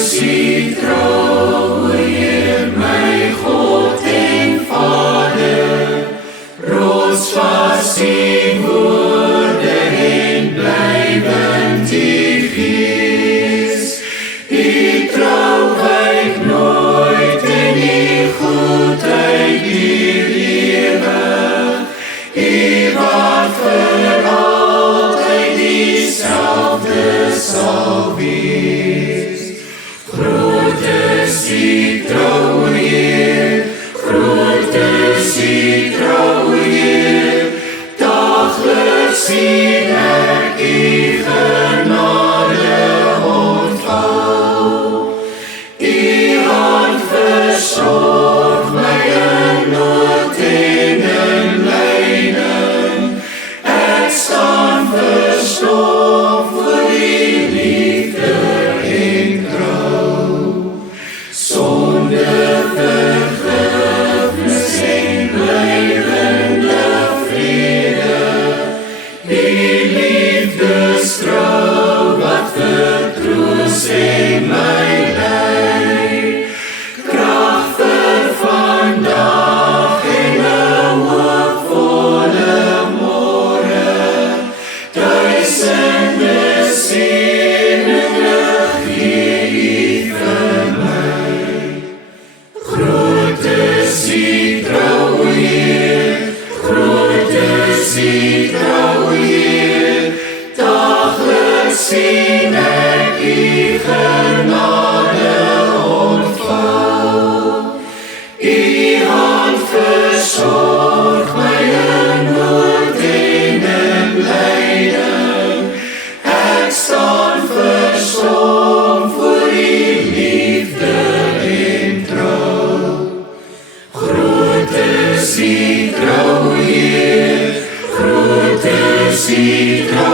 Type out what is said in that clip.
U trouw, Heer, my God en Vader, rotsvast die woorde en blywend die Gees. U trouw wyk nooit en die goedheid duur ewig. U wat vir altyd dieselfde sal wees. Groot is die trouw, Heer, groot is die trouw, Heer. Dageliks sien ek U genade ontvou. U hand versorg my in nood en in lyding. Ek staan verstom voor U liefde en trou. Sonde vergifnis en blywende vrede. U liefdestrou wat vertroos en my lei. Krag vir vandag en 'n hoopvolle môre. Duisende seëninge gee U vir my. Groot is U trou, Heer, groot is U trou, Heer. Dageliks sien ek U genade ontvou. U hand versorg my in nood en in lyding. Ek staan verstom voor U liefde en trou. Groot is U trou, Heer, groot is U trou.